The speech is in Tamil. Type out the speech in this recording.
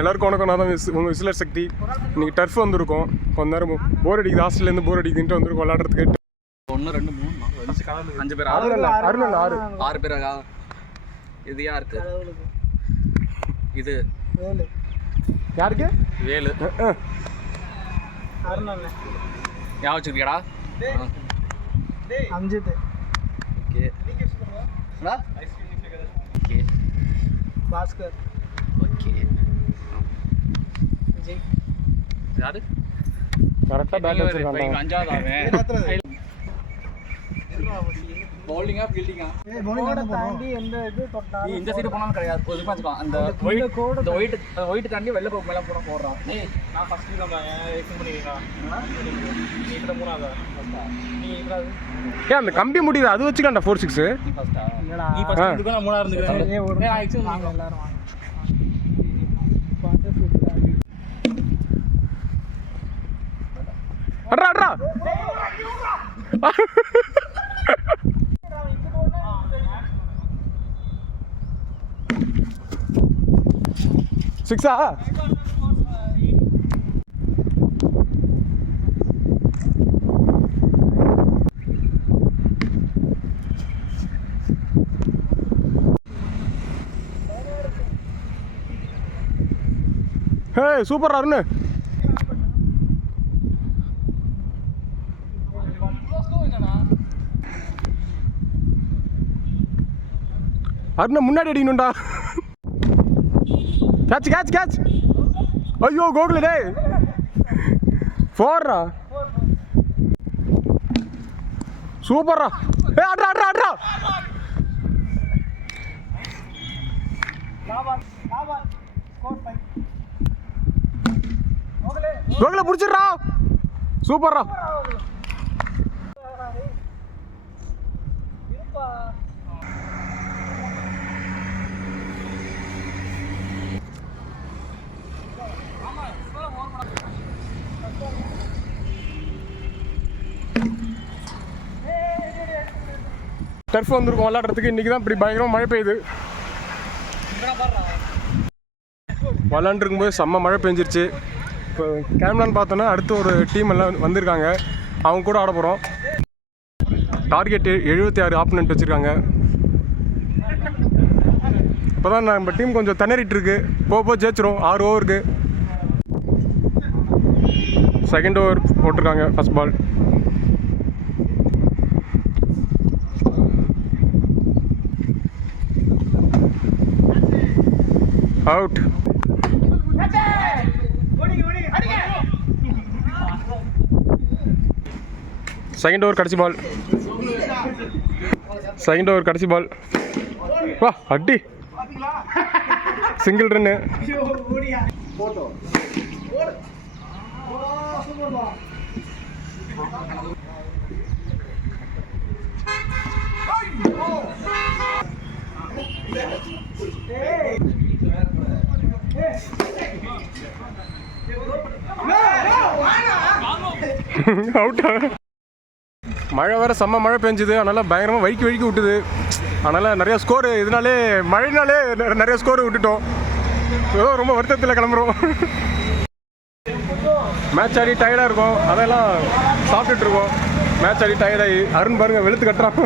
எல்லாருக்கும் வணக்கம். நான் தான் உங்கள் விசிலர் சக்தி. இன்றைக்கி டர்ஃப் வந்திருக்கோம். கொஞ்ச நேரம் போர் அடிக்குது, ஹாஸ்டல்லேருந்து போர் அடிக்குதுன்ட்டு வந்திருக்கோம் விளாட்றதுக்கு. 1 2 3 4 5 பேர். 6 பேரா? இது யாருக்கு? இது யாருக்கு? வேலு. ஞாபகம் வச்சுருக்கியாடா? Amjith. Okay. Okay. Bhaskar. Okay. Vijay. யாரு? கரெக்டாக பேட் வச்சுருக்காங்க. 5வது அவன். பவுலிங்கா ஃபீல்டிங்கா? கோட தாண்டி எந்த இது தொட்டாலும் இந்த சைடு போனாலும் கிடையாது. ஒரு பாத்துக்கோ. அந்த ஒயிட் தாண்டி வெள்ள போக மேல போறான். டேய் நான் ஃபர்ஸ்ட் தான் எக்ஸ்பிளைன் பண்ணிருக்கேன். நீ இப்ப மூணாவதா? ஃபர்ஸ்டா? நீ இப்பறாது? ஏன் அந்த கம்பி முடியுது அது வச்சுக்கண்டா 4-6. நீ ஃபர்ஸ்டா? நீ ஃபர்ஸ்ட் இருந்துக்கோ, நான் மூணாவது இருந்துக்கறேன். ஏய் நான் எக்ஸ்பிளைன் வாங்க எல்லாரும் வாங்க. பாட்டு சூப்பரா இருக்கு. அட்ரா 6 ஹே சூப்பர் அருண். அருண் முன்னாடி அடிக்கணும்டா. Catch catch catch. ஐயோ கோகுல டே 4 சூப்பர்ரா. ஏ அட்ரா அட்ரா அட்ரா. ஸ்கோர் 5. கோகுல புடிச்சிடுறா. சூப்பர்ரா. டர்ஃப் வந்திருக்கோம் விளாட்றதுக்கு. இன்றைக்கி தான் இப்படி பயங்கரமாக மழை பெய்யுது. விளாண்டுருக்கும்போது செம்ம மழை பெஞ்சிருச்சு. இப்போ கேமரான்னு பார்த்தோன்னா அடுத்து ஒரு டீம் எல்லாம் வந்திருக்காங்க. அவங்க கூட ஆட போகிறோம். டார்கெட் 76 ஆப்பனண்ட் வச்சுருக்காங்க. இப்போ தான் நம்ம டீம் கொஞ்சம் திணறிட்டுருக்கு. போக ஜெயிச்சிரும். 6 ஓவருக்கு. செகண்ட் ஓவர் போட்டிருக்காங்க. First ball out. Second over கடைசி பால். செகண்ட் ஓவர் கடைசி பால். வா அடி. Single run. அவுட்டா. மழை வேறு செம்ம மழை பெஞ்சுது. அதனால் பயங்கரமாக வழுக்கி விட்டுது. அதனால் நிறையா ஸ்கோரு இதனாலே மழைனாலே நிறைய ஸ்கோரு விட்டுட்டோம். ஏதோ ரொம்ப வருத்தத்தில் கிளம்புறோம். மேட்ச் ஆடி டயர்டாக இருக்கும். அதெல்லாம் சாப்பிட்டுட்ருக்கோம். மேட்ச் ஆடி டயர்டாகி அருண் பாருங்கள் வெளுத்து கட்டுறான்.